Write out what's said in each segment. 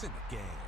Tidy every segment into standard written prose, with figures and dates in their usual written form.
It's in the game.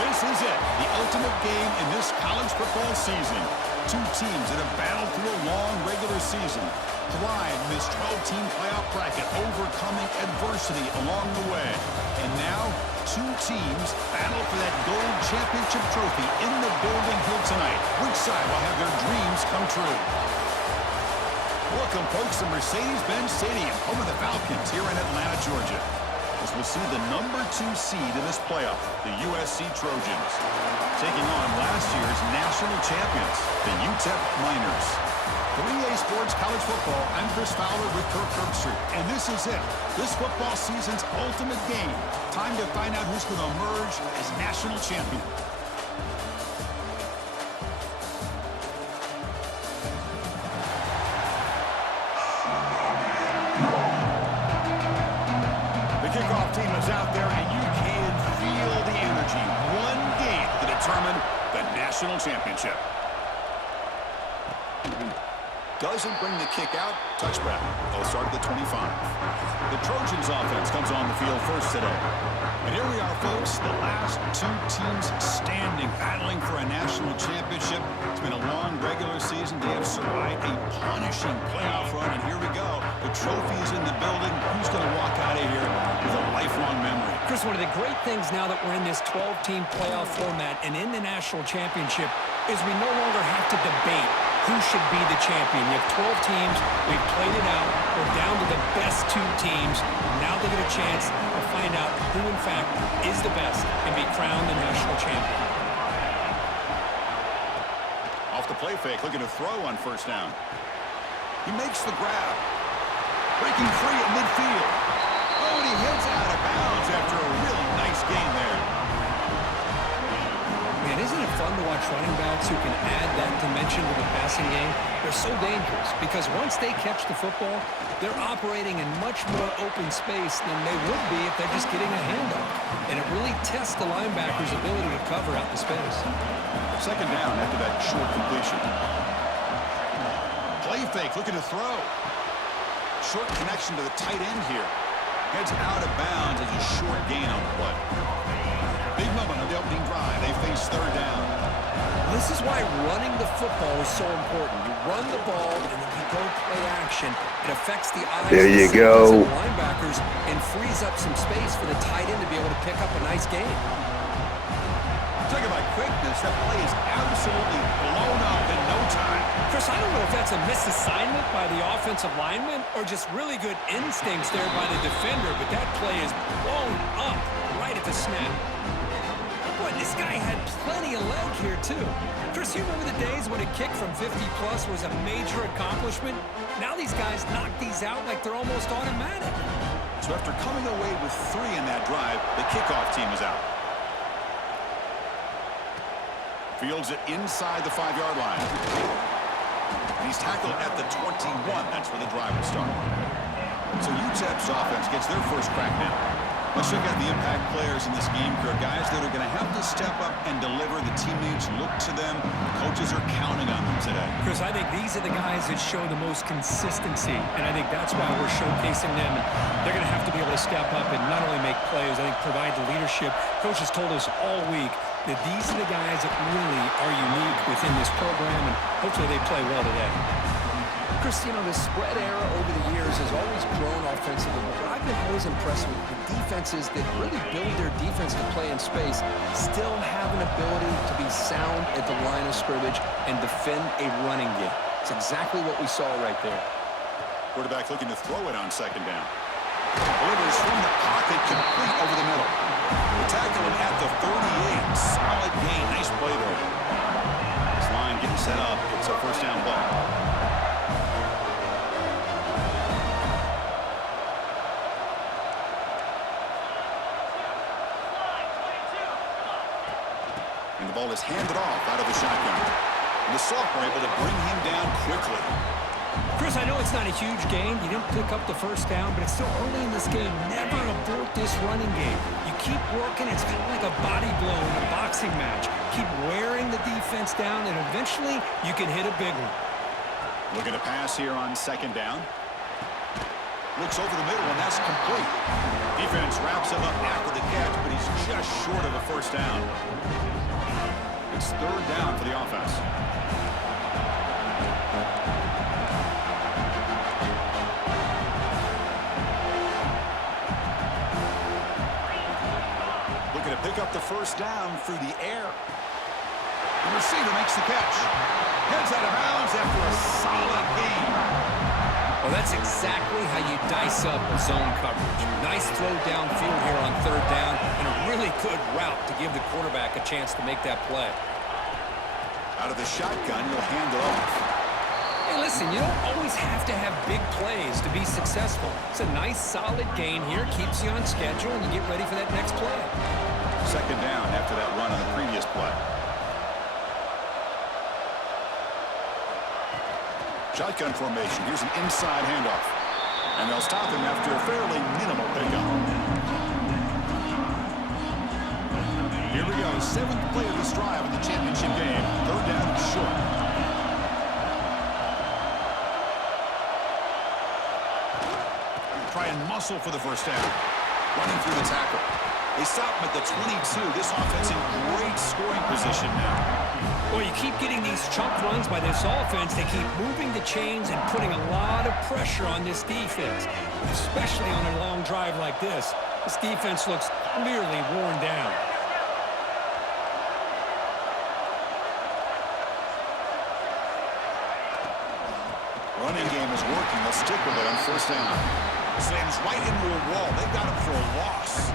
This is it, the ultimate game in this college football season. Two teams that have battled through a long regular season, thrive in this 12-team playoff bracket, overcoming adversity along the way. And now, two teams battle for that gold championship trophy in the building here tonight. Which side will have their dreams come true? Welcome, folks, to Mercedes-Benz Stadium, home of the Falcons here in Atlanta, Georgia, as we'll see the number 2 seed in this playoff, the USC Trojans, taking on last year's national champions, the Utep Miners. 3A Sports College Football, I'm Chris Fowler with Kirk Herbstreit, and this is it, this football season's ultimate game. Time to find out who's going to emerge as national champion. Kickoff team is out there, and you can feel the energy. One game to determine the national championship. doesn't bring the kick out. Touchback. They'll start at the 25. The Trojans offense comes on the field first today. And here we are, folks, the last two teams standing, battling for a national championship. It's been a long regular season. They have survived a punishing playoff run, and here we go. The trophy is in the building. Who's going to walk out of here with a lifelong memory? Chris, one of the great things now that we're in this 12-team playoff format and in the national championship is we no longer have to debate who should be the champion. You have 12 teams. We've played it out. We're down to the best two teams. Now they get a chance to find out who, in fact, is the best and be crowned the national champion. Off the play fake, looking to throw on first down. He makes the grab. Breaking free at midfield. Oh, and he heads out of bounds after a really nice gain there. Man, isn't it fun to watch running backs who can add that dimension to the passing game? They're so dangerous because once they catch the football, they're operating in much more open space than they would be if they're just getting a handoff. And it really tests the linebacker's ability to cover out the space. Second down after that short completion. Play fake, looking to throw. Short connection to the tight end here. Heads out of bounds as a short gain on the play. Big moment on the opening drive. They face third down. This is why running the football is so important. You run the ball and then you go play action. It affects the eyes there you of go. the linebackers and frees up some space for the tight end to be able to pick up a nice gain. Talking about quickness, that play is absolutely blown up in no time. Chris, I don't know if that's a misassignment by the offensive lineman or just really good instincts there by the defender, but that play is blown up right at the snap. Boy, this guy had plenty of leg here, too. Chris, you remember the days when a kick from 50-plus was a major accomplishment? Now these guys knock these out like they're almost automatic. So after coming away with 3 in that drive, the kickoff team is out. Fields it inside the 5-yard line. And he's tackled at the 21. That's where the drive will start. So Utep's offense gets their first crack now. Let's check out the impact players in this game here. Guys that are going to have to step up and deliver. The teammates look to them. Coaches are counting on them today. Chris, I think these are the guys that show the most consistency, and I think that's why we're showcasing them. They're going to have to be able to step up and not only make plays, I think provide the leadership. Coach has told us all week that these are the guys that really are unique within this program, and hopefully they play well today. Chris, you know, the spread era over the years has always grown offensively, but what I've been always impressed with the defenses that really build their defense to play in space still have an ability to be sound at the line of scrimmage and defend a running game. It's exactly what we saw right there. Quarterback looking to throw it on second down. Delivers from the pocket, complete over the middle. The tackle him at the 38. Solid gain. Nice play there. This line getting set up. It's a first down play. And the ball is handed off out of the shotgun. And the sophomore able to bring him down quickly. Chris, I know it's not a huge gain. You didn't pick up the first down, but it's still early in this game. Never abort this running game. You keep working. It's kind of like a body blow in a boxing match. Keep wearing the defense down, and eventually you can hit a big one. Looking to pass here on second down. Looks over the middle, and that's complete. Defense wraps him up after the catch, but he's just short of a first down. It's third down for the offense. Looking to pick up the first down through the air. The receiver makes the catch. Heads out of bounds after a solid gain. Well, that's exactly how you dice up a zone coverage. Nice throw downfield here on third down, and a really good route to give the quarterback a chance to make that play. Out of the shotgun, you'll hand it off. Hey, listen, you don't always have to have big plays to be successful. It's a nice, solid gain here. Keeps you on schedule, and you get ready for that next play. Second down after that run on the previous play. Shotgun formation. Here's an inside handoff. And they'll stop him after a fairly minimal pickup. Here we go. 7th play of this drive in the championship game. Third down and short. try and muscle for the first down. Running through the tackle. They stop him at the 22. This offense in great scoring position now. Well, you keep getting these chunk runs by this offense. They keep moving the chains and putting a lot of pressure on this defense, especially on a long drive like this. This defense looks clearly worn down. Running game is working. They'll stick with it on first down. Slams right into a wall. They got him for a loss.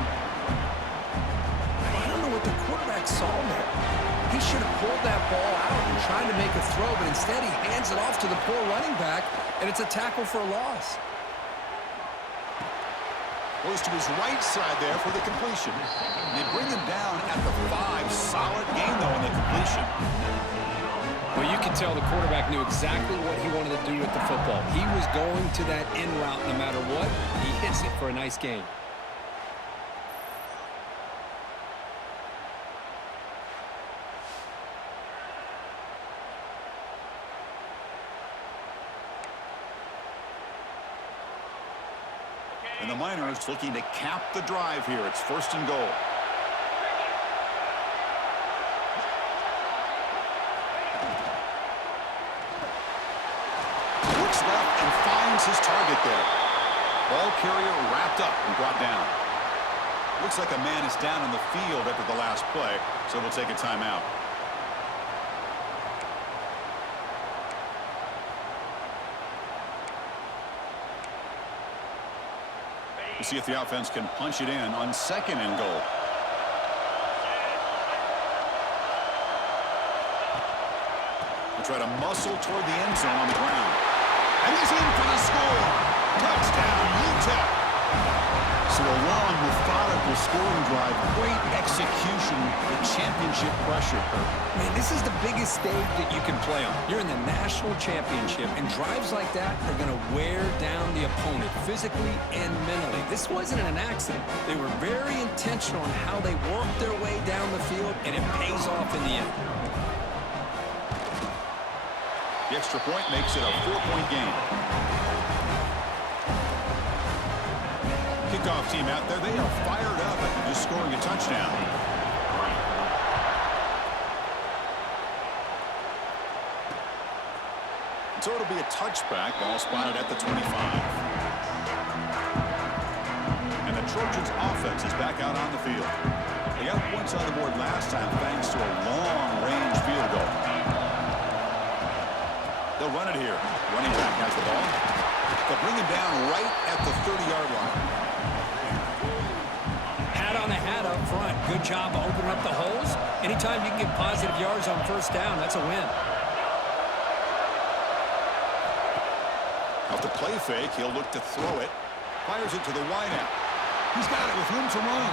I don't know what the quarterback saw there. He should have pulled that ball out and tried to make a throw, but instead he hands it off to the poor running back, and it's a tackle for a loss. Goes to his right side there for the completion. They bring him down at the 5. Solid game, though, in the completion. Well, you can tell the quarterback knew exactly what he wanted to do with the football. He was going to that in route no matter what. He hits it for a nice gain. And the Miners looking to cap the drive here. It's first and goal. Looks left and finds his target there. Ball carrier wrapped up and brought down. Looks like a man is down in the field after the last play, so we'll take a timeout. We'll see if the offense can punch it in on second and goal. We'll try to muscle toward the end zone on the ground. And he's in for the score. Touchdown, Utep. So a long, methodical scoring drive. Great execution with championship pressure. Man, this is the biggest stage that you can play on. You're in the national championship, and drives like that are going to wear down the opponent physically and mentally. This wasn't an accident. They were very intentional on how they worked their way down the field, and it pays off in the end. The extra point makes it a 4-point game. Kickoff team out there, they are fired up after just scoring a touchdown. So it'll be a touchback, ball spotted at the 25. And the Trojans offense is back out on the field. They got points on the board last time thanks to a long-range field goal. They'll run it here. Running back has the ball. They'll bring him down right at the 30-yard line. Hat on the hat up front. Good job of opening up the holes. Anytime you can get positive yards on first down, that's a win. Off the play fake, he'll look to throw it. Fires it to the wideout. He's got it with room to run.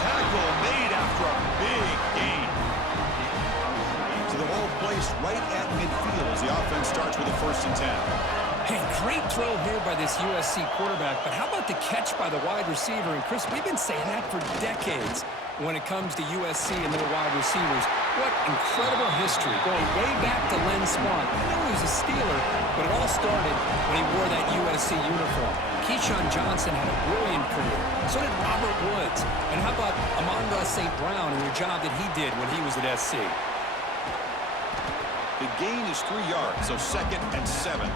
Tackle made after a big gain. So the ball placed right at midfield as the offense starts with a 1st and 10. Hey, great throw here by this USC quarterback, but how about the catch by the wide receiver? And Chris, we've been saying that for decades when it comes to USC and their wide receivers. What incredible history, going way back to Len Swan. I know he was a Steeler, but it all started when he wore that USC uniform. Keyshawn Johnson had a brilliant career. So did Robert Woods. And how about Amon-Ra St. Brown and the job that he did when he was at SC? The gain is 3 yards, so 2nd and 7.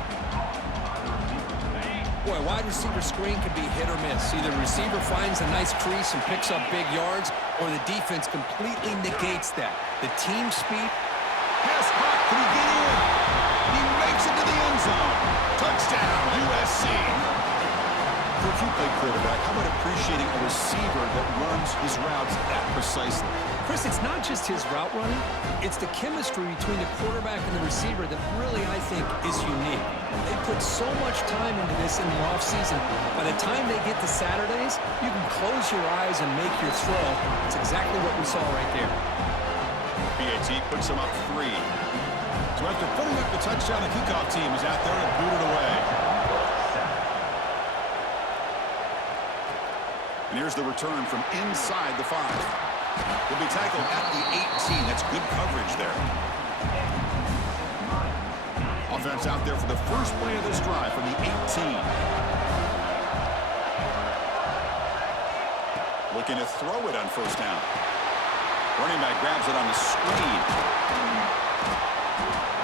Boy, wide receiver screen can be hit or miss. Either the receiver finds a nice crease and picks up big yards, or the defense completely negates that. The team speed. Pass caught. Can he get in? He makes it to the end zone. Touchdown, USC. For a few-play quarterback, how about appreciating a receiver that runs his routes that precisely? Chris, it's not just his route running. It's the chemistry between the quarterback and the receiver that really, I think, is unique. They put so much time into this in the offseason. By the time they get to Saturdays, you can close your eyes and make your throw. It's exactly what we saw right there. PAT puts him up 3. So after putting up the touchdown, the kickoff team is out there to boot it away. And here's the return from inside the 5. He'll be tackled at the 18. That's good coverage there. Offense out there for the first play of this drive from the 18. Looking to throw it on first down. Running back grabs it on the screen.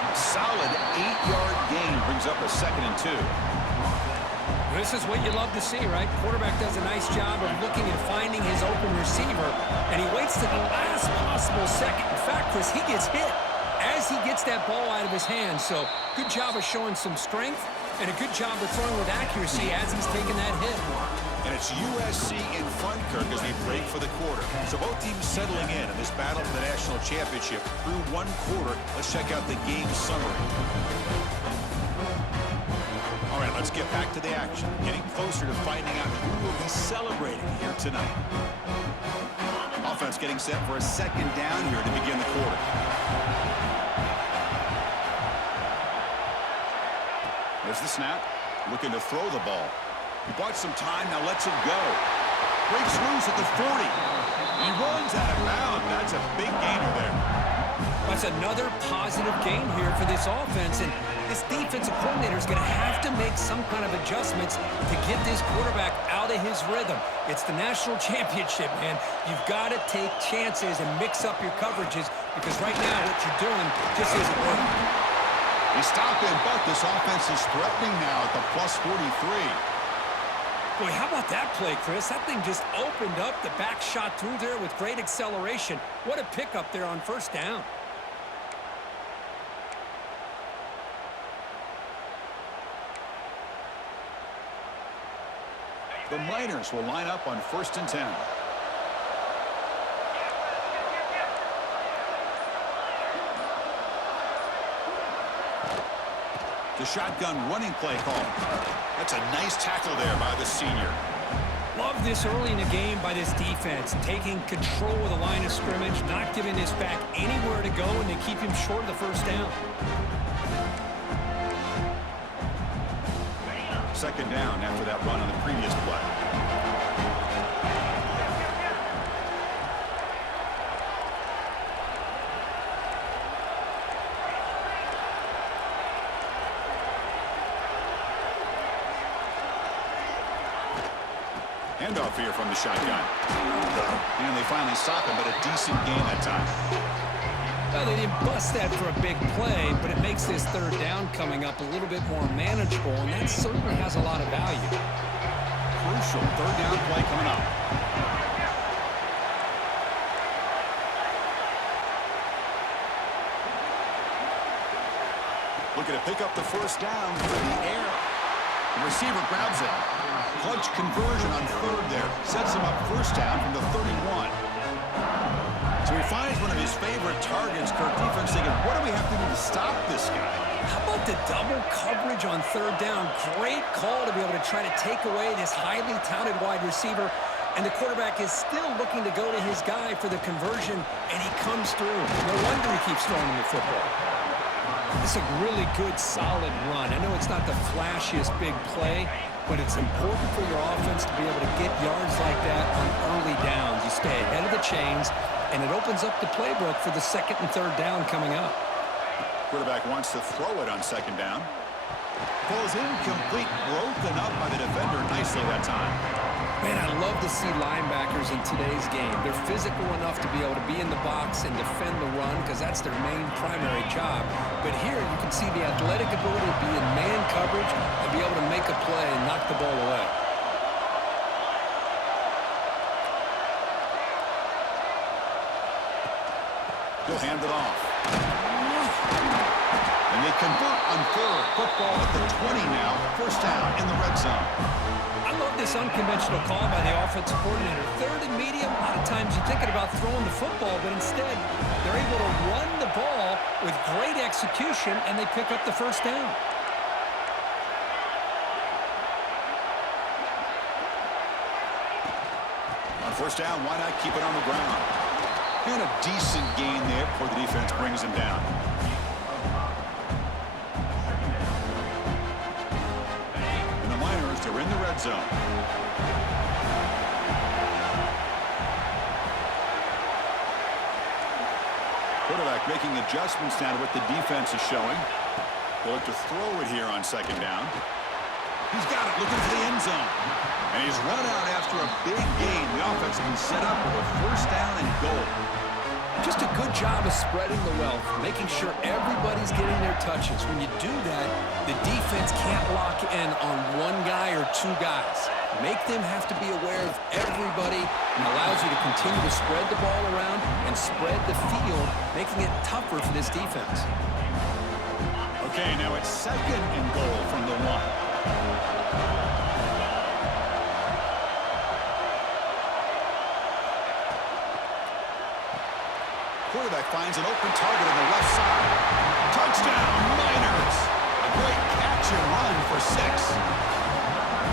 A solid 8-yard gain brings up a 2nd and 2. This is what you love to see, right? Quarterback does a nice job of looking and finding his open receiver, and he waits to the last possible second. In fact, Chris, he gets hit as he gets that ball out of his hands. So good job of showing some strength and a good job of throwing with accuracy as he's taking that hit. And it's USC in front, Kirk, as we break for the quarter. So both teams settling in this battle for the national championship through one quarter. Let's check out the game summary. All right, let's get back to the action. Getting closer to finding out who will be celebrating here tonight. Offense getting set for a 2nd down here to begin the quarter. There's the snap. Looking to throw the ball. He bought some time, now lets it go. Breaks loose at the 40. And he runs out of bounds. That's a big gainer there. That's another positive game here for this offense, and this defensive coordinator is going to have to make some kind of adjustments to get this quarterback out of his rhythm. It's the national championship, man. You've got to take chances and mix up your coverages because right now what you're doing just isn't working. He stopped in, but this offense is threatening now at the plus 43. Boy, how about that play, Chris? That thing just opened up. The back shot through there with great acceleration. What a pickup there on first down. The Miners will line up on 1st and 10. The shotgun running play call. That's a nice tackle there by the senior. Love this early in the game by this defense, taking control of the line of scrimmage, not giving this back anywhere to go, and they keep him short of the first down. 2nd down after that run on the previous play. Handoff here from the shotgun. And they finally stop him, but a decent gain that time. Well, they didn't bust that for a big play, but it makes this 3rd down coming up a little bit more manageable, and that certainly has a lot of value. Crucial 3rd down play coming up. Looking to pick up the first down for the air. The receiver grabs it. Clutch conversion on 3rd there. Sets him up first down from the 31. So he finds one of his favorite targets. Kirk, defense thinking, what do we have to do to stop this guy? How about the double coverage on 3rd down? Great call to be able to try to take away this highly touted wide receiver. And the quarterback is still looking to go to his guy for the conversion, and he comes through. No wonder he keeps throwing him the football. This is a really good, solid run. I know it's not the flashiest big play, but it's important for your offense to be able to get yards like that on early downs. You stay ahead of the chains, and it opens up the playbook for the 2nd and 3rd down coming up. Quarterback wants to throw it on 2nd down. Falls incomplete, broken up by the defender nicely that time. Man, I love to see linebackers in today's game. They're physical enough to be able to be in the box and defend the run because that's their main primary job. But here you can see the athletic ability to be in man coverage and be able to make a play and knock the ball away. He'll hand it off. And they convert on 3rd. Football at the 20 now. First down in the red zone. I love this unconventional call by the offensive coordinator. 3rd and medium, a lot of times you're thinking about throwing the football, but instead they're able to run the ball with great execution, and they pick up the first down. On first down, why not keep it on the ground? And a decent gain there before the defense brings him down. They're in the red zone. Quarterback making adjustments now to what the defense is showing. They'll look to throw it here on 2nd down. He's got it, looking for the end zone. And And he's run out after a big gain. The offense will be set up with a first down and goal. Just a good job of spreading the wealth, making sure everybody's getting their touches. When you do that, the defense can't lock in on one guy or two guys. Make them have to be aware of everybody, and allows you to continue to spread the ball around and spread the field, making it tougher for this defense. Okay, now it's second and goal from the 1. Quarterback finds an open target on the left side. Touchdown, Niners! A great catch and run for 6.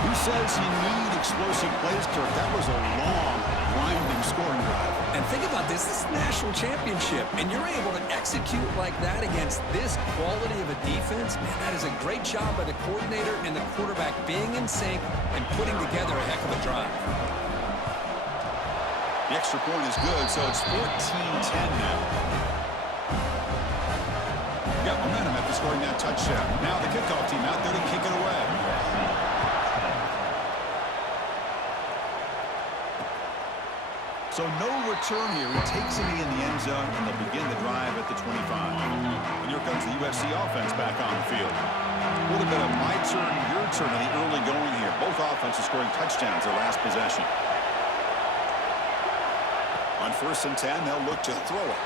Who says you need explosive plays, Kirk? That was a long, grinding scoring drive. And think about this. This is a national championship, and you're able to execute like that against this quality of a defense. Man, that is a great job by the coordinator and the quarterback being in sync and putting together a heck of a drive. The extra point is good, so it's 14-10 now. Got momentum after scoring that touchdown. Now the kickoff team out there to kick it away. So no return here. He takes it in the end zone, and they'll begin the drive at the 25. And here comes the USC offense back on the field. A little bit of my turn, your turn in the early going here. Both offenses scoring touchdowns their last possession. On 1st and 10, they'll look to throw it.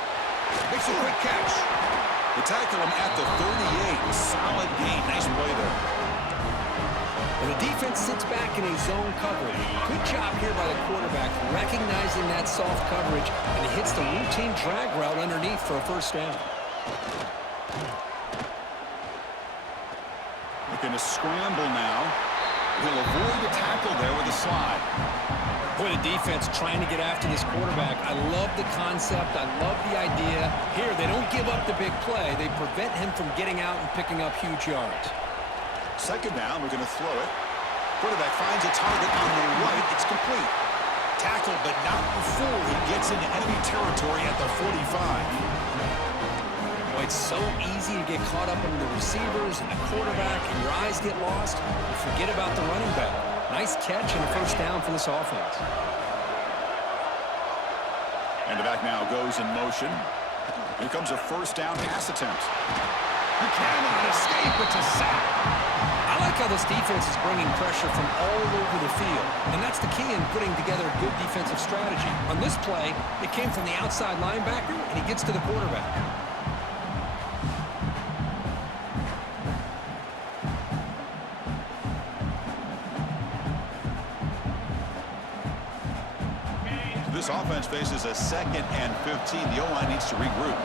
Makes a quick catch. They tackle him at the 38. Solid gain. Nice play there. And the defense sits back in a zone coverage. Good job here by the quarterback, recognizing that soft coverage, and he hits the routine drag route underneath for a first down. Looking to scramble now. He'll avoid the tackle there with a slide. Boy, the defense trying to get after this quarterback. I love the concept. I love the idea. Here, they don't give up the big play. They prevent him from getting out and picking up huge yards. Second down, we're going to throw it. Quarterback finds a target on the right. It's complete. Tackled, but not before he gets into enemy territory at the 45. Boy, it's so easy to get caught up in the receivers and the quarterback, and your eyes get lost. You forget about the running back. Nice catch and a first down for this offense. And the back now goes in motion. Here comes a first down pass attempt. He cannot escape. It's a sack. I like how this defense is bringing pressure from all over the field, and that's the key in putting together a good defensive strategy. On this play, it came from the outside linebacker, and he gets to the quarterback. This offense faces a 2nd and 15. The O-line needs to regroup.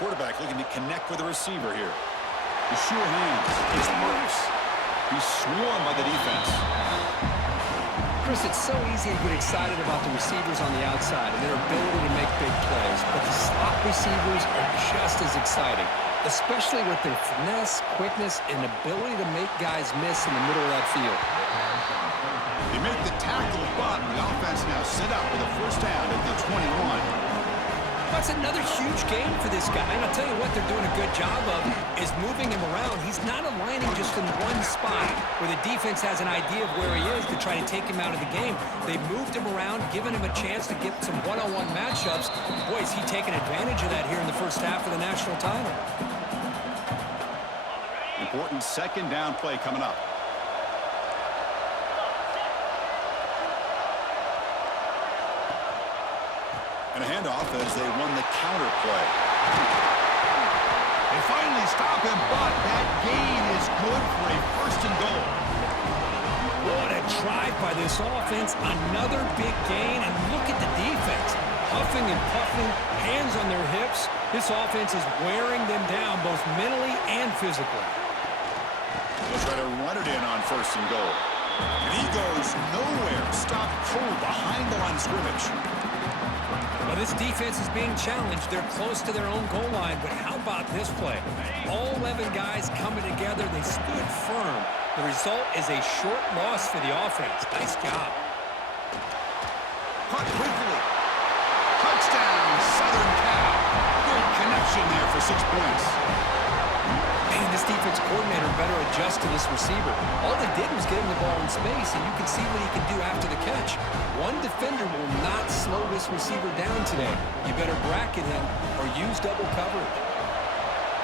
Quarterback looking to connect with the receiver here. The sure hands. He's loose. He's swarmed by the defense. Chris, it's so easy to get excited about the receivers on the outside and their ability to make big plays, but the slot receivers are just as exciting, especially with their finesse, quickness, and ability to make guys miss in the middle of that field. They make the tackle, but the offense now set up with a first down at the 21. That's another huge game for this guy, and I'll tell you what they're doing a good job of is moving him around. He's not aligning just in one spot where the defense has an idea of where he is to try to take him out of the game. They've moved him around, given him a chance to get some one-on-one matchups. Boy, is he taking advantage of that here in the first half of the national title. Important second down play coming up. And a handoff as they won the counter play. They finally stop him, but that gain is good for a first and goal. What a drive by this offense. Another big gain, and look at the defense. Huffing and puffing, hands on their hips. This offense is wearing them down both mentally and physically. They'll try to run it in on first and goal. And he goes nowhere. Stopped cold behind the line of scrimmage. Well, this defense is being challenged. They're close to their own goal line, but how about this play? All 11 guys coming together. They stood firm. The result is a short loss for the offense. Nice job. Caught quickly. Touchdown, Southern Cal. Good connection there for defense coordinator better adjust to this receiver. All they did was get him the ball in space, and you can see what he can do after the catch. One defender will not slow this receiver down today. You better bracket him or use double coverage.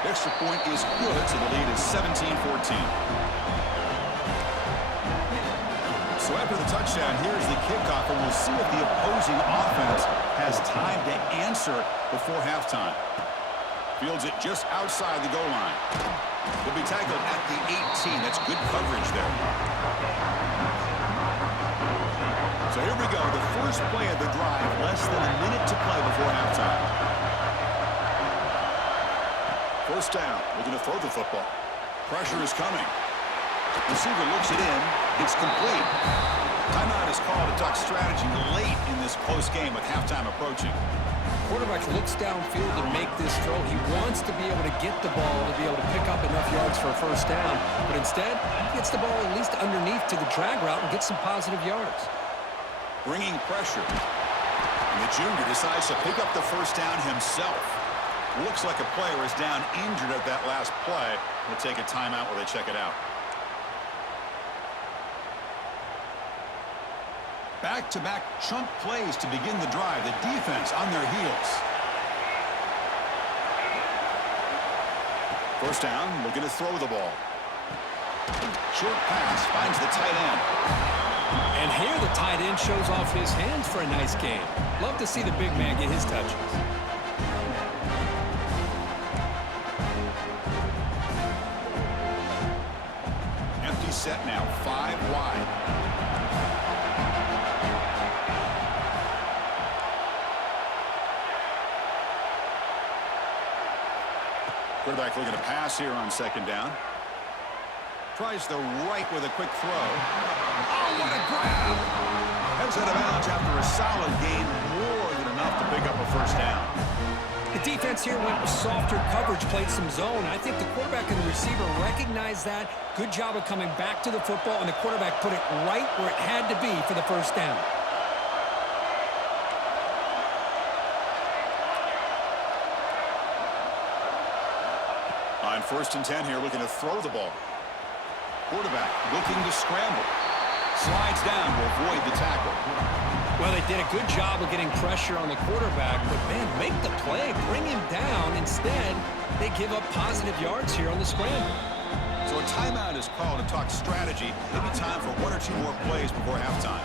Extra point is good, so the lead is 17-14. So after the touchdown, here's the kickoff, and we'll see if the opposing offense has time to answer before halftime. Fields it just outside the goal line. He'll be tackled at the 18. That's good coverage there. So here we go, the first play of the drive, less than a minute to play before halftime. First down, looking to throw the football. Pressure is coming. Receiver looks it in. It's complete. Timeout is called to talk strategy late in this close game with halftime approaching. Quarterback looks downfield to make this throw. He wants to be able to get the ball to be able to pick up enough yards for a first down. But instead, he gets the ball at least underneath to the drag route and gets some positive yards. Bringing pressure. And the junior decides to pick up the first down himself. Looks like a player is down injured at that last play. We'll take a timeout while they check it out. Back-to-back chunk plays to begin the drive. The defense on their heels. First down, looking to throw the ball. Short pass finds the tight end. And here the tight end shows off his hands for a nice game. Love to see the big man get his touches. Empty set now, 5 wide. Quarterback looking to pass here on second down. Tries the right with a quick throw. Oh, what a grab! Heads out of bounds after a solid gain, more than enough to pick up a first down. The defense here went with softer coverage, played some zone. I think the quarterback and the receiver recognized that. Good job of coming back to the football, and the quarterback put it right where it had to be for the first down. On 1st and 10 here, looking to throw the ball. Quarterback looking to scramble. Slides down to avoid the tackle. Well, they did a good job of getting pressure on the quarterback, but, man, make the play, bring him down. Instead, they give up positive yards here on the scramble. So a timeout is called to talk strategy. Maybe time for 1 or 2 more plays before halftime.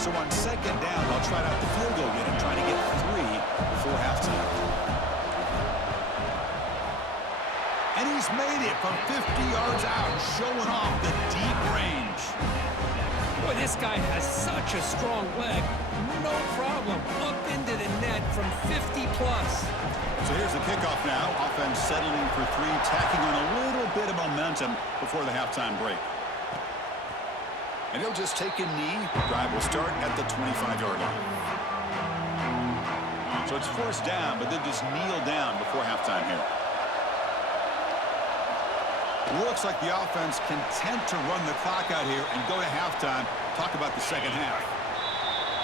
So on second down, they'll try out the field goal unit, trying to get 3 before halftime. And he's made it from 50 yards out, showing off the deep range. Boy, this guy has such a strong leg. No problem. Up into the net from 50-plus. So here's the kickoff now. Offense settling for 3, tacking on a little bit of momentum before the halftime break. And he'll just take a knee. Drive will start at the 25-yard line. So it's first down, but then just kneel down before halftime here. Looks like the offense content to run the clock out here and go to halftime. Talk about the second half.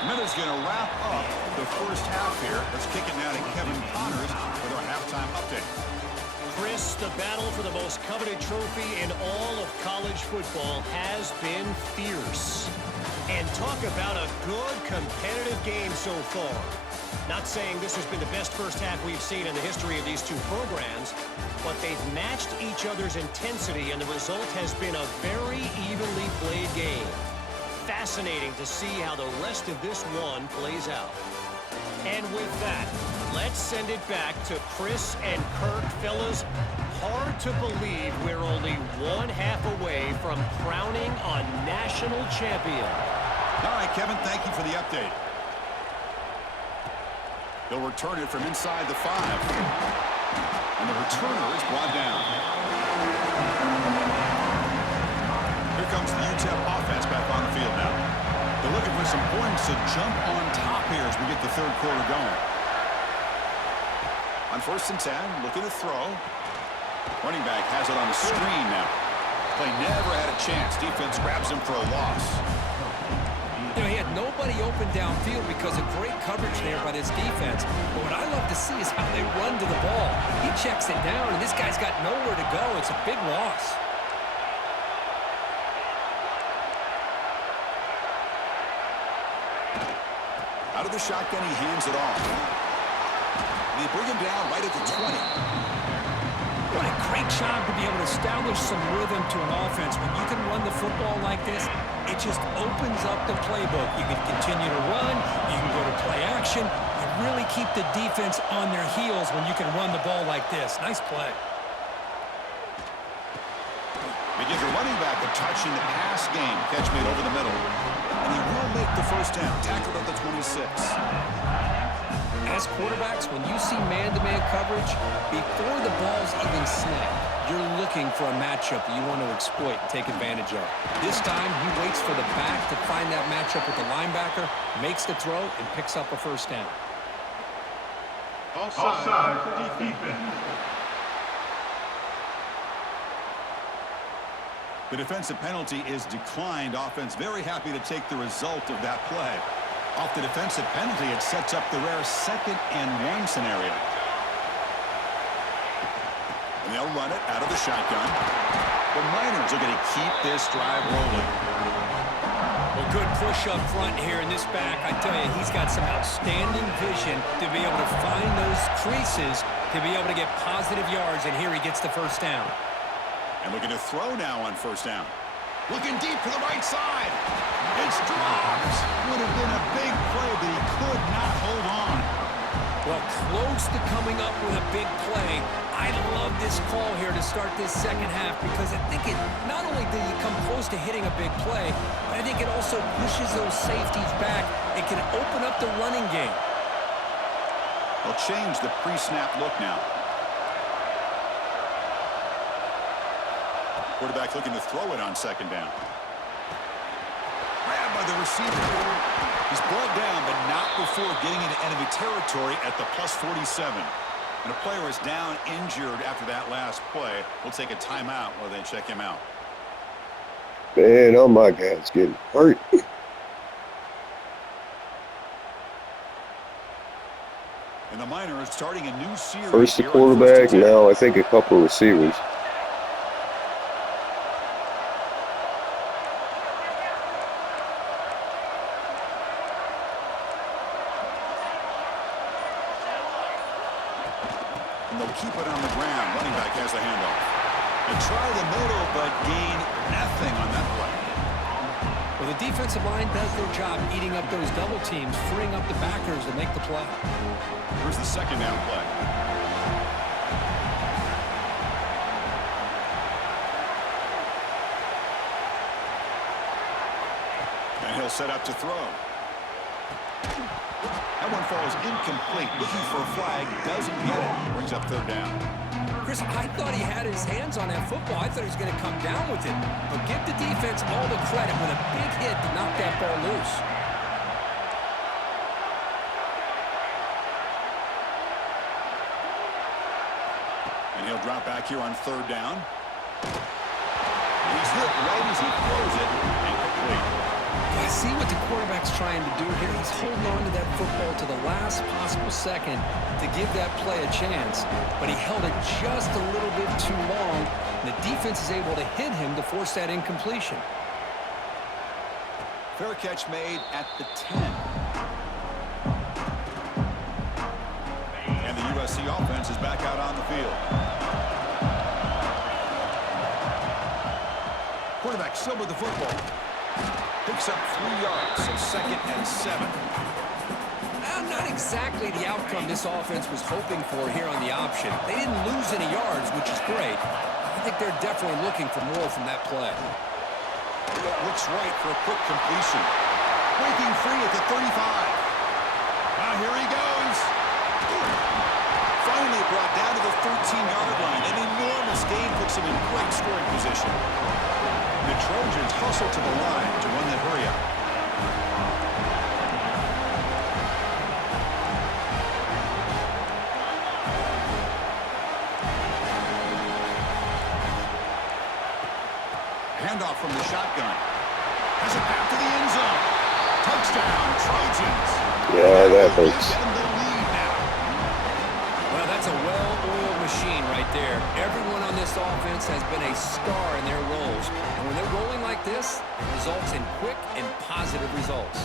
Minutes going to wrap up the first half here. Let's kick it now to Kevin Connors with our halftime update. Chris, the battle for the most coveted trophy in all of college football has been fierce. And talk about a good competitive game so far. Not saying this has been the best first half we've seen in the history of these two programs, but they've matched each other's intensity, and the result has been a very evenly played game. Fascinating to see how the rest of this one plays out. And with that, let's send it back to Chris and Kirk. Fellas, hard to believe we're only 1 half away from crowning a national champion. All right, Kevin, thank you for the update. They'll return it from inside the 5. And the returner is brought down. Here comes the Utep offense back on the field now. They're looking for some points to jump on top here as we get the third quarter going. On 1st and 10, looking to throw. Running back has it on the screen now. Play never had a chance. Defense grabs him for a loss. You know, he had nobody open downfield because of great coverage there by this defense. But what I love to see is how they run to the ball. He checks it down, and this guy's got nowhere to go. It's a big loss. Out of the shotgun, he hands it off. And they bring him down right at the 20. What a great job to be able to establish some rhythm to an offense. When you can run the football like this, it just opens up the playbook. You can continue to run. You can go to play action. You really keep the defense on their heels when you can run the ball like this. Nice play. They give the running back a touch in the pass game. Catch made over the middle. And he will make the first down. Tackled at the 26. As quarterbacks, when you see man-to-man coverage, before the ball's even snapped, you're looking for a matchup that you want to exploit and take advantage of. This time, he waits for the back to find that matchup with the linebacker, makes the throw, and picks up a first down. Offside defense. The defensive penalty is declined. Offense very happy to take the result of that play. Off the defensive penalty, it sets up the rare 2nd and 1 scenario. And they'll run it out of the shotgun. The Miners are going to keep this drive rolling. Well, good push up front here in this back. I tell you, he's got some outstanding vision to be able to find those creases, to be able to get positive yards, and here he gets the first down. And looking to throw now on first down. Looking deep to the right side. It's dropped. Would have been a big play, but he could not hold on. Well, close to coming up with a big play. I love this call here to start this second half because I think it not only did he come close to hitting a big play, but I think it also pushes those safeties back. It can open up the running game. They'll change the pre-snap look now. Quarterback looking to throw it on second down. Grabbed by the receiver. He's brought down, but not before getting into enemy territory at the +47. And a player is down injured after that last play. We'll take a timeout while they check him out. Man, oh my God, it's getting hurt. And the Miners starting a new series. First the quarterback, now I think a couple of receivers. And they'll keep it on the ground. Running back has the handoff. They try the middle, but gain nothing on that play. Well, the defensive line does their job eating up those double teams, freeing up the backers to make the play. Here's the second down play. And he'll set up to throw. That one falls incomplete. Looking for a flag. Doesn't get it. Brings up third down. Chris, I thought he had his hands on that football. I thought he was going to come down with it. But give the defense all the credit with a big hit to knock that ball loose. And he'll drop back here on third down. He's hit right as he throws it. Incomplete. I see what the quarterback's trying to do here. He's holding on to that football to the last possible second to give that play a chance, but he held it just a little bit too long. The defense is able to hit him to force that incompletion. Fair catch made at the 10. And the USC offense is back out on the field. Quarterback still with the football. Picks up 3 yards, so 2nd and 7. Not exactly the outcome this offense was hoping for here on the option. They didn't lose any yards, which is great. I think they're definitely looking for more from that play. Looks right for a quick completion. Breaking free at the 35. Now here he goes. Finally brought down to the 13-yard line. An enormous gain puts him in great scoring position. The Trojans hustle to the line to run the hurry-up. Handoff from the shotgun. Has it back to the end zone. Touchdown, Trojans. Yeah, that hurts. Give them the lead now. Well, that's a well-oiled machine right there. Everyone on this offense has been a star in their roles. And when they're rolling like this, it results in quick and positive results.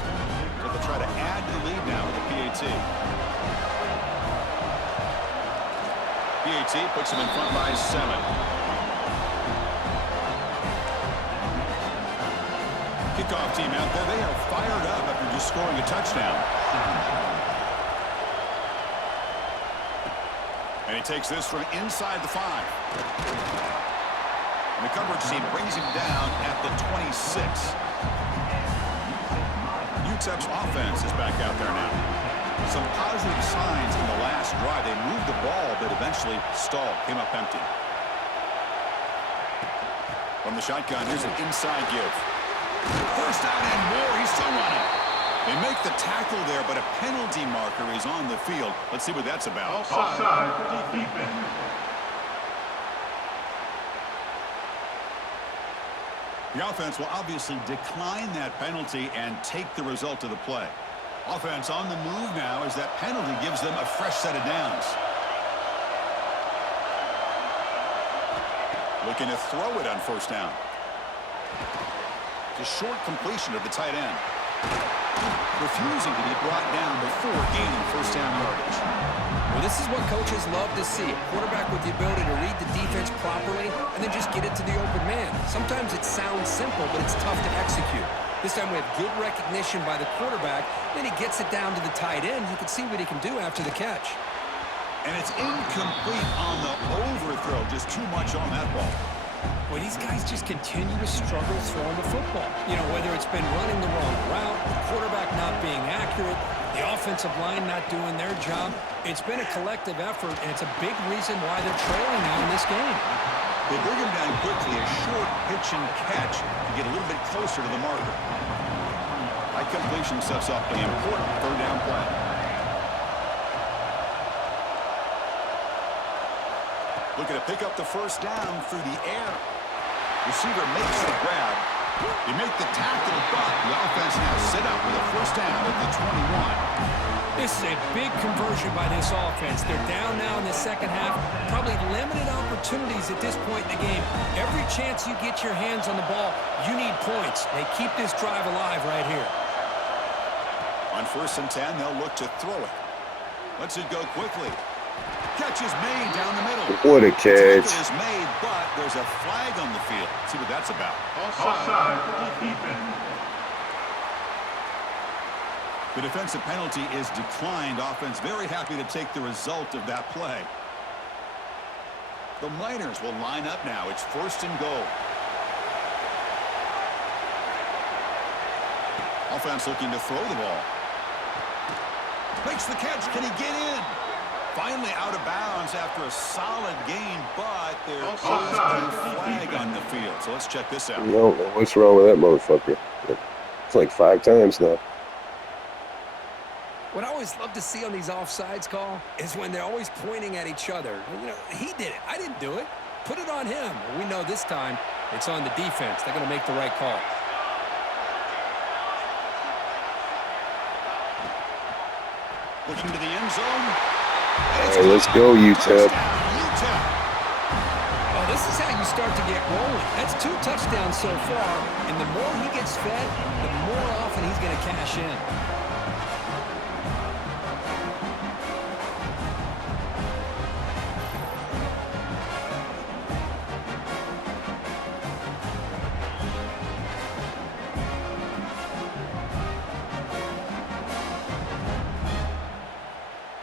So they'll try to add to the lead now with the PAT. PAT puts them in front by 7. Kickoff team out there. They are fired up after just scoring a touchdown. And he takes this from inside the 5. And the coverage team brings him down at the 26. Utep's offense is back out there now. Some positive signs in the last drive. They moved the ball, but eventually stalled. Came up empty. From the shotgun, here's an inside give. First down and more. He's still running. They make the tackle there, but a penalty marker is on the field. Let's see what that's about. Offside for defense. The offense will obviously decline that penalty and take the result of the play. Offense on the move now as that penalty gives them a fresh set of downs. Looking to throw it on first down. It's a short completion of the tight end. Refusing to be brought down before gaining first down yardage. Well, this is what coaches love to see. A quarterback with the ability to read the defense properly and then just get it to the open man. Sometimes it sounds simple, but it's tough to execute. This time we have good recognition by the quarterback. Then he gets it down to the tight end. You can see what he can do after the catch. And it's incomplete on the overthrow. Just too much on that ball. Well, these guys just continue to struggle throwing the football. You know, whether it's been running the wrong route, the quarterback not being accurate, the offensive line not doing their job. It's been a collective effort, and it's a big reason why they're trailing now in this game. They bring him down quickly, a short pitch and catch to get a little bit closer to the marker. That completion sets up an important third down play. Looking to pick up the first down through the air. Receiver makes the grab. They make the tackle, but the offense now set up with a first down at the 21. This is a big conversion by this offense. They're down now in the second half. Probably limited opportunities at this point in the game. Every chance you get your hands on the ball, you need points. They keep this drive alive right here. On 1st and 10, they'll look to throw it. Lets it go quickly. Catch is made down the middle. What a catch. Tackle is made, but there's a flag on the field. Let's see what that's about. Offside for defense. The defensive penalty is declined. Offense very happy to take the result of that play. The Miners will line up now. It's 1st and goal. Offense looking to throw the ball. Makes the catch. Can he get in? Finally out of bounds after a solid gain, but there is a flag on the field. So let's check this out. No, what's wrong with that motherfucker? It's like 5 times now. What I always love to see on these offsides call is when they're always pointing at each other. You know, he did it. I didn't do it. Put it on him. We know this time it's on the defense. They're going to make the right call. Looking to the end zone. All right, let's go, Utep. Oh, this is how you start to get rolling. That's 2 touchdowns so far, and the more he gets fed, the more often he's going to cash in.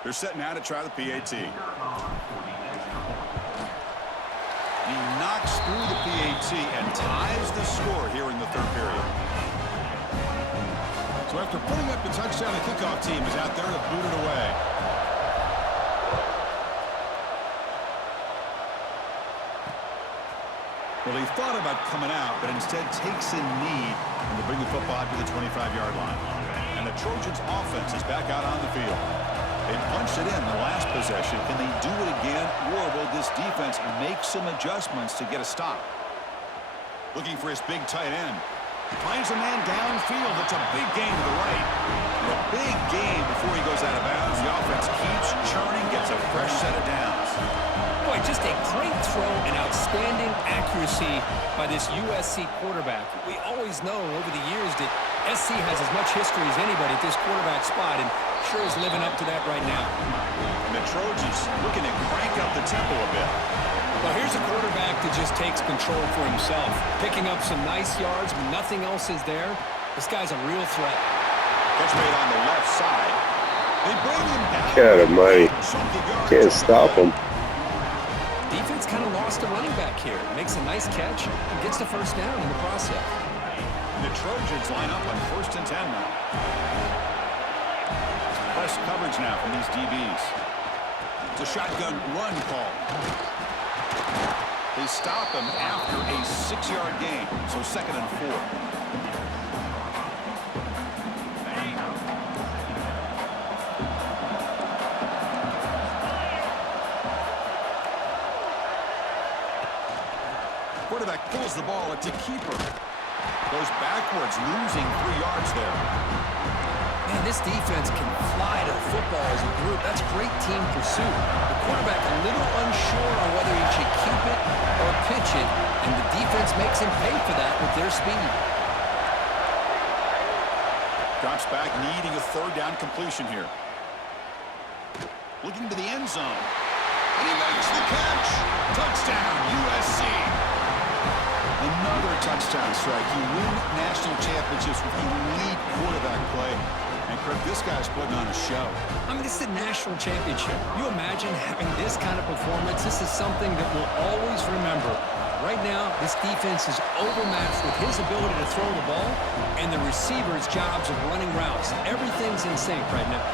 They're setting out to try the PAT. He knocks through the PAT and ties the score here in the 3rd period. So after putting up the touchdown, the kickoff team is out there to boot it away. Well, he thought about coming out, but instead takes a knee and to bring the football out to the 25-yard line. And the Trojans' offense is back out on the field. They punched it in the last possession. Can they do it again, or will this defense make some adjustments to get a stop? Looking for his big tight end. Finds a man downfield. It's a big gain to the right. And a big gain before he goes out of bounds. The offense keeps churning, gets a fresh set of downs. Boy, just a great throw and outstanding accuracy by this USC quarterback. We always know over the years that SC has as much history as anybody at this quarterback spot, and sure is living up to that right now. And the Trojans looking to crank up the tempo a bit. Well, here's a quarterback that just takes control for himself, picking up some nice yards when nothing else is there. This guy's a real threat. Catch made on the left side. They bring him down. God almighty. Can't stop him. Defense kind of lost a running back here. Makes a nice catch and gets the first down in the process. The Trojans line up on 1st and 10 now. Press coverage now from these DBs. It's a shotgun run call. They stop him after a 6-yard gain, so 2nd and 4. Quarterback pulls the ball at the keeper. Goes backwards, losing 3 yards there. Man, this defense can fly to the football as a group. That's great team pursuit. The quarterback a little unsure on whether he should keep it or pitch it, and the defense makes him pay for that with their speed. Drops back, needing a 3rd down completion here. Looking to the end zone. And he makes the catch. Touchdown, USC. Another touchdown strike. You win national championships with elite quarterback play. And Kirk, this guy's putting on a show. I mean, this is a national championship. You imagine having this kind of performance? This is something that we'll always remember. Right now, this defense is overmatched with his ability to throw the ball and the receivers' jobs of running routes. Everything's in sync right now.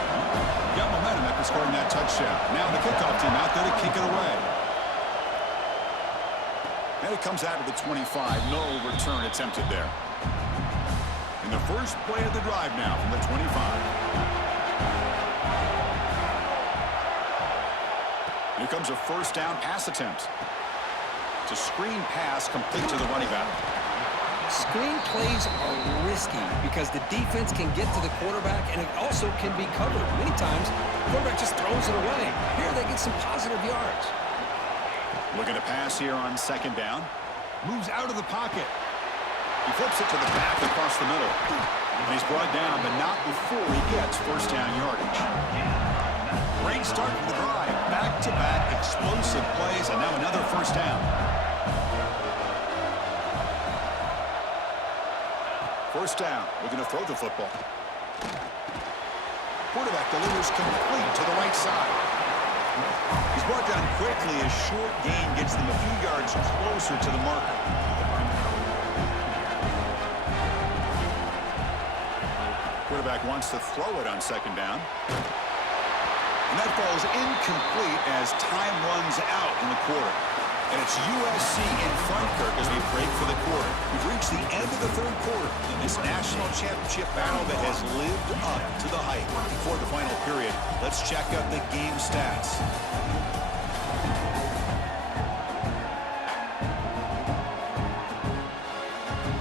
Got momentum after scoring that touchdown. Now the kickoff team out there to kick it away. And it comes out of the 25. No return attempted there. In the first play of the drive now from the 25. Here comes a 1st down pass attempt. It's a screen pass complete to the running back. Screen plays are risky because the defense can get to the quarterback, and it also can be covered. Many times, the quarterback just throws it away. Here they get some positive yards. Looking to pass here on 2nd down. Moves out of the pocket. He flips it to the back across the middle. And he's brought down, but not before he gets 1st down yardage. Great start to the drive. Back-to-back explosive plays, and now another 1st down. 1st down. Looking to throw the football. Quarterback delivers complete to the right side. He's brought down quickly. A short gain gets them a few yards closer to the marker. Quarterback wants to throw it on 2nd down. And that falls incomplete as time runs out in the quarter. And it's USC in front, Kirk, as we break for the quarter. We've reached the end of the 3rd quarter in this national championship battle that has lived up to the hype. Before the final period, let's check out the game stats.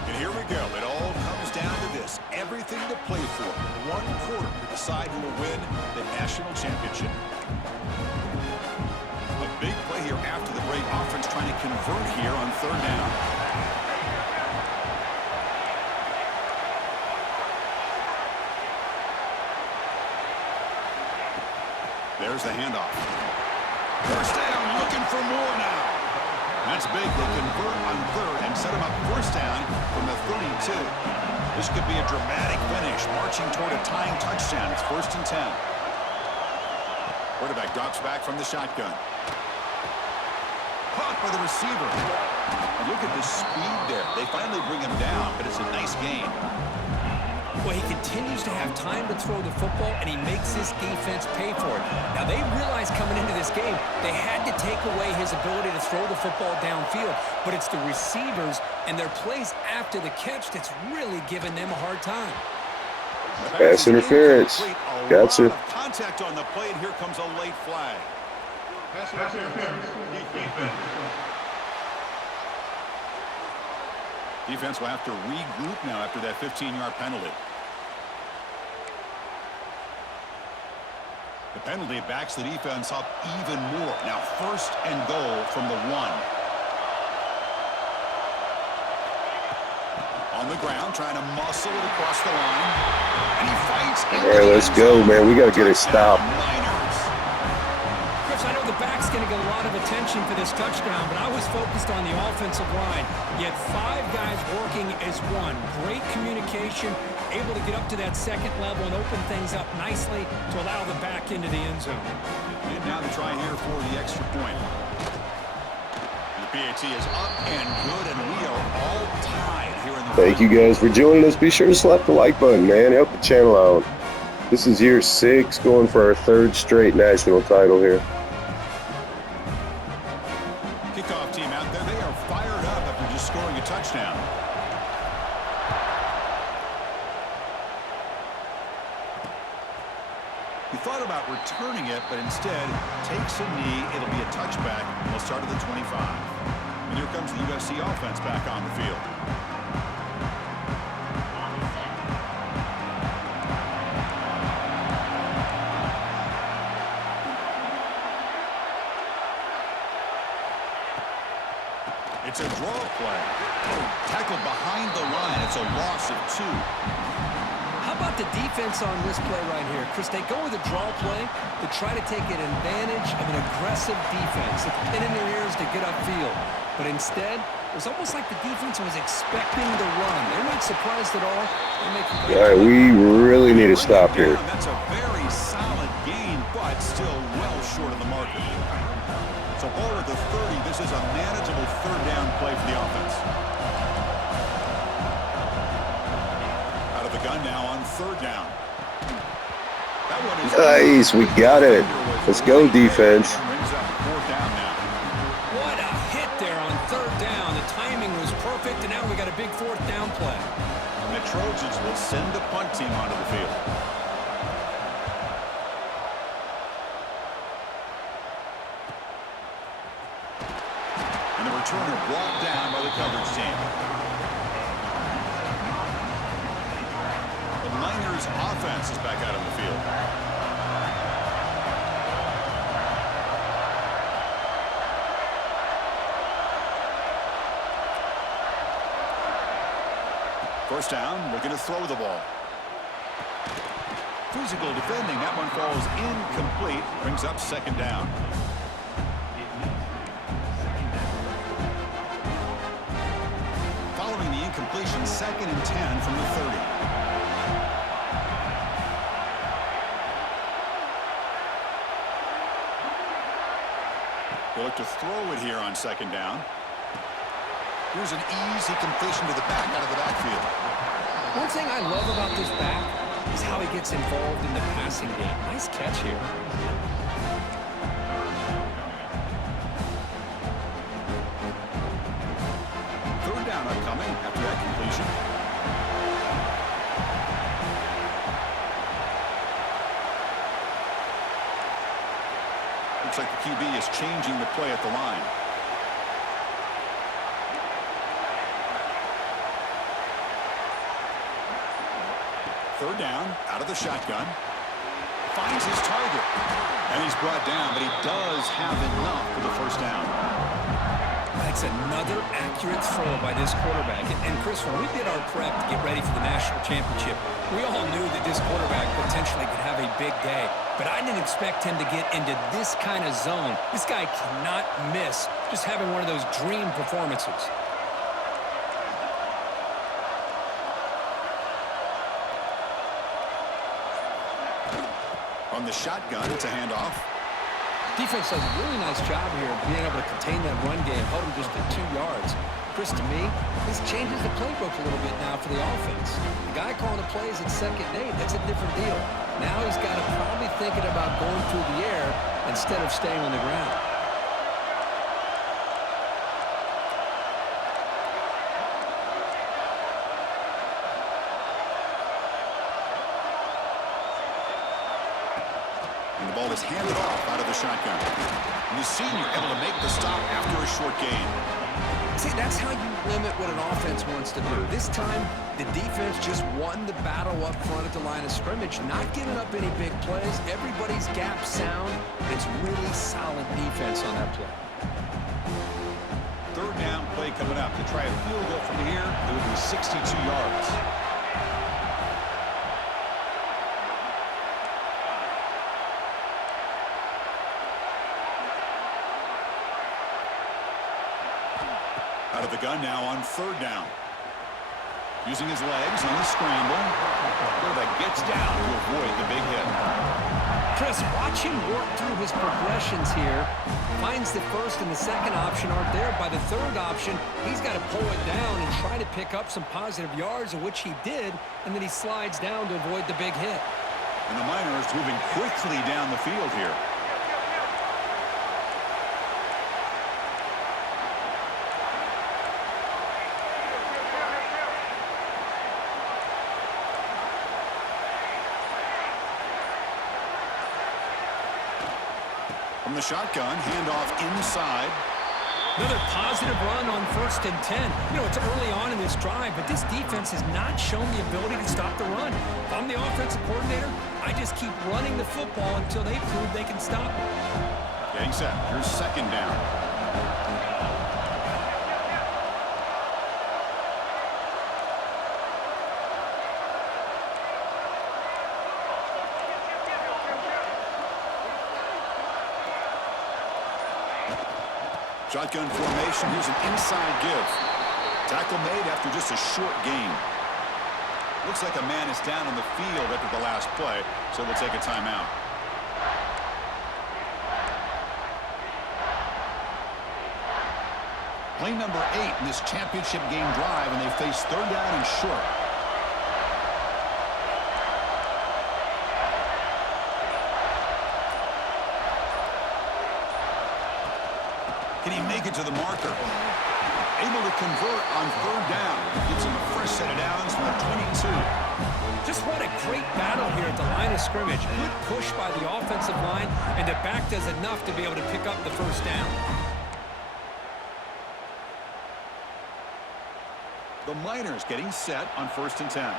And here we go. It all comes down to this. Everything to play for. 1 quarter to decide who will win the national championship. A big play here after the break. Offense trying to convert here on 3rd down. There's the handoff. 1st down, looking for more now. That's big. They convert on 3rd and set him up 1st down from the 32. This could be a dramatic finish, marching toward a tying touchdown. It's 1st and 10. Quarterback drops back from the shotgun. Caught by the receiver. And look at the speed there. They finally bring him down, but it's a nice gain. Well, he continues to have time to throw the football, and he makes this defense pay for it. Now, they realized coming into this game, they had to take away his ability to throw the football downfield, but it's the receivers and their plays after the catch that's really giving them a hard time. Pass interference. Gotcha. Contact on the play, and here comes a late flag. Pass interference. Defense. Defense will have to regroup now after that 15-yard penalty. The penalty backs the defense up even more. Now 1st and goal from the 1. On the ground, trying to muscle it across the line. And he fights. All right, let's go, man. We got to get a stop. Chris, I know the back's going to get a lot of attention for this touchdown, but I was focused on the offensive line. You had 5 guys working as one. Great communication, able to get up to that second level and open things up nicely to allow the back into the end zone. And now to try here for the extra point. And the PAT is up and good, and we are all tied here in the Thank you guys for joining us. Be sure to slap the like button, man. Help the channel out. This is year 6, going for our 3rd straight national title here. Kickoff team out there, they are fired up after just scoring a touchdown. He thought about returning it, but instead takes a knee. It'll be a touchback. They'll start at the 25. And here comes the USC offense back on the field. It's a draw play. Tackled behind the line. It's a loss of 2. How about the defense on this play right here? Chris, they go with a draw play to try to take an advantage of an aggressive defense. It's a pin in their ears to get upfield. But instead, it was almost like the defense was expecting the run. They're not surprised at all. All right, we really need to stop here. That's a very solid gain, but still well short of the marker. So ball at the 30. This is a manageable 3rd down play for the offense. Out of the gun now on 3rd down. That one is Nice, we got it. Let's go, defense. Brings up 4th down now. What a hit there on 3rd down. The timing was perfect, and now we got a big 4th down play. And the Trojans will send the punt team onto the field. And the returner brought down by the coverage team. The Niners offense is back out on the field. First down, looking to throw the ball. Physical defending, that one falls incomplete, brings up 2nd down. Following the incompletion, 2nd and 10 from the 30. They'll look to throw it here on 2nd down. Here's an easy completion to the back out of the backfield. One thing I love about this back is how he gets involved in the passing game. Nice catch here. Third down upcoming after that completion. Looks like the QB is changing the play at the line. Third down, out of the shotgun. Finds his target. And he's brought down, but he does have enough for the 1st down. That's another accurate throw by this quarterback. And Chris, when we did our prep to get ready for the national championship, we all knew that this quarterback potentially could have a big day. But I didn't expect him to get into this kind of zone. This guy cannot miss just having one of those dream performances. From the shotgun, it's a handoff. Defense does a really nice job here of being able to contain that run game, held him just at 2 yards. Chris, to me, this changes the playbook a little bit now for the offense. The guy calling the plays at 2nd and 8, that's a different deal. Now he's got to probably thinking about going through the air instead of staying on the ground. And the ball is handed off out of the shotgun. And the senior able to make the stop after a short gain. See, that's how you limit what an offense wants to do. This time, the defense just won the battle up front at the line of scrimmage, not giving up any big plays. Everybody's gap sound. It's really solid defense on that play. Third down play coming up. To try a field goal from here, it would be 62 yards. Out of the gun now on third down. Using his legs on the scramble. That gets down to avoid the big hit. Chris, watch him work through his progressions here. Finds the first and the second option aren't there. By the third option, he's got to pull it down and try to pick up some positive yards, of which he did, and then he slides down to avoid the big hit. And the Miners moving quickly down the field here. From the shotgun, handoff inside. Another positive run on 1st and 10. You know, it's early on in this drive, but this defense has not shown the ability to stop the run. If I'm the offensive coordinator, I just keep running the football until they prove they can stop it. Getting set. Here's second down. Shotgun formation. Here's an inside give. Tackle made after just a short gain. Looks like a man is down on the field after the last play, so we'll take a timeout. Play number 8 in this championship game drive, and they face third down and short. Can he make it to the marker? Able to convert on third down. Gives him a fresh set of downs from the 22. Just what a great battle here at the line of scrimmage. Good push by the offensive line, and the back does enough to be able to pick up the first down. The Miners getting set on 1st and 10.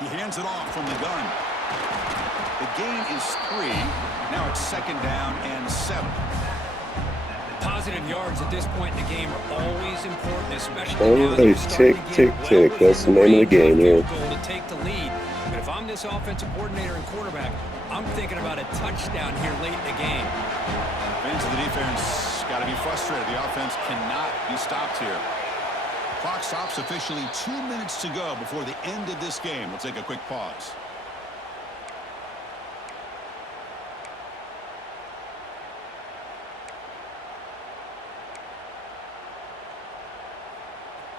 He hands it off from the gun. The gain is 3. Now it's second down and 7. Positive yards at this point in the game are always important, especially Oh, they tick, tick, tick. That's the name of the game here. Goal to take the lead. But if I'm this offensive coordinator and quarterback, I'm thinking about a touchdown here late in the game. Fans of the defense got to be frustrated. The offense cannot be stopped here. Clock stops officially 2 minutes to go before the end of this game. We'll take a quick pause.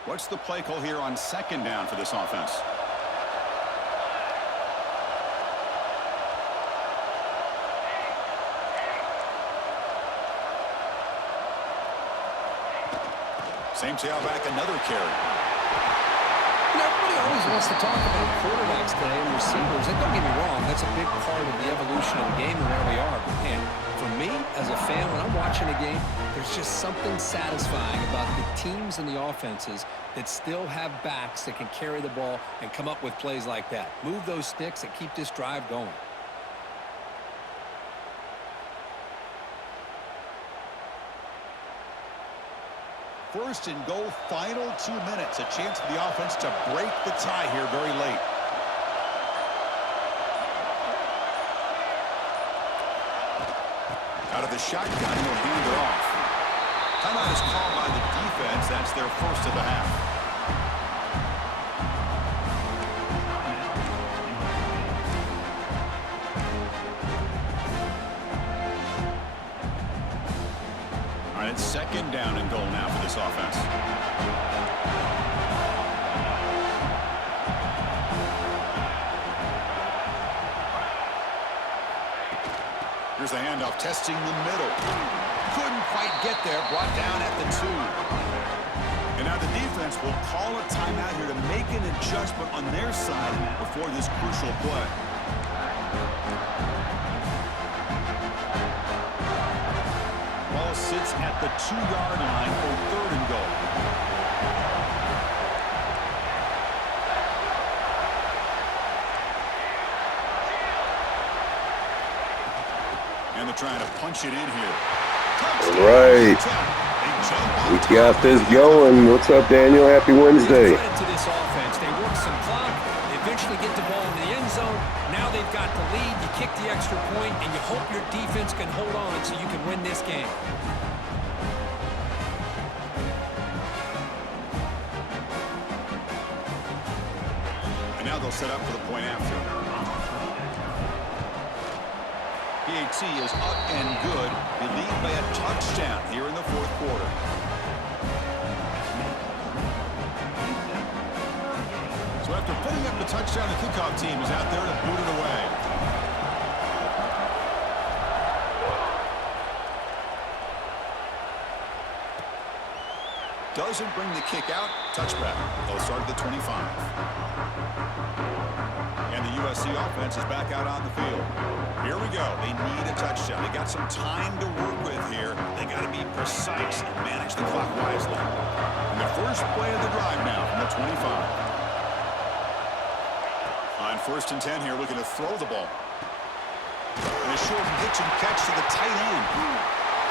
What's the play call here on second down for this offense? Same tailback, another carry. You know, everybody always wants to talk about quarterbacks today and receivers. And don't get me wrong, that's a big part of the evolution of the game and where we are. And for me, as a fan, when I'm watching a game, there's just something satisfying about the teams and the offenses that still have backs that can carry the ball and come up with plays like that. Move those sticks and keep this drive going. First and goal, final 2 minutes. A chance for the offense to break the tie here very late. Out of the shotgun, he'll hand it off. Timeout is called by the defense. That's their first of the half. All right, it's second down and goal now for this offense. Here's Here's the handoff, testing the middle. Couldn't quite get there, brought down at the 2. And now the defense will call a timeout here to make an adjustment on their side before this crucial play. Ball sits at the 2-yard line for 3rd and goal. And they're trying to punch it in here. All right. We got this going. What's up, Daniel? Happy Wednesday. Credit to this offense. They work some clock. They eventually get the ball into the end zone. Now they've got the lead. You kick the extra point, and you hope your defense can hold on so you can win this game. And now they'll set up for the point after. Peat is up and good. They lead by a touchdown here in the 4th quarter. So after putting up the touchdown, the kickoff team is out there to boot it away. Doesn't bring the kick out. Touchback. They'll start at the 25. And the USC offense is back out on the field. Here we go. They need a touchdown. They got some time to work with here. They got to be precise and manage the clock wisely. And the first play of the drive now from the 25. On 1st and 10 here, looking to throw the ball. And a short pitch and catch to the tight end.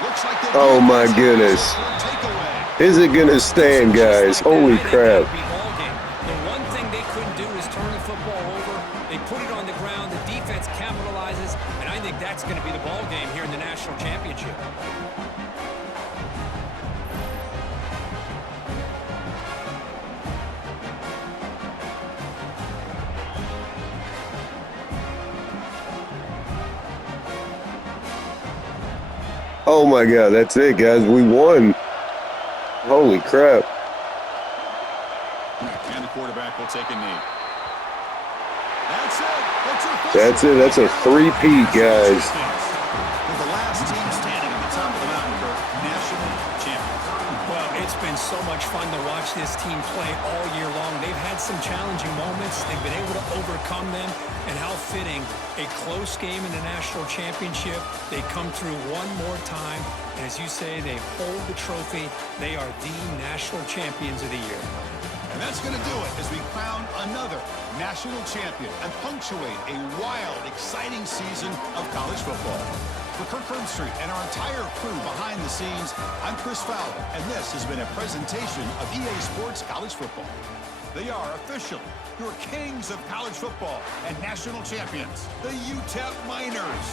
Looks like oh my goodness. Is it going to stand, guys? Holy crap. The one thing they couldn't do is turn the football over. They put it on the ground. The defense capitalizes, and I think that's going to be the ball game here in the national championship. Oh my God, that's it, guys. We won. Holy crap. And the quarterback will take a knee. That's it. That's it. That's a 3-peat, guys. With the last team standing at the top of the mountain for national champions. Well, it's been so much fun to watch this team play all year long. They've had some challenging moments. They've been able to overcome them. And how fitting, a close game in the national championship. They come through one more time. And as you say, they hold the trophy. They are the national champions of the year. And that's going to do it as we crown another national champion and punctuate a wild, exciting season of college football. For Kirk Herbstreit and our entire crew behind the scenes, I'm Chris Fowler, and this has been a presentation of EA Sports College Football. They are officially your kings of college football and national champions, the Utep Miners.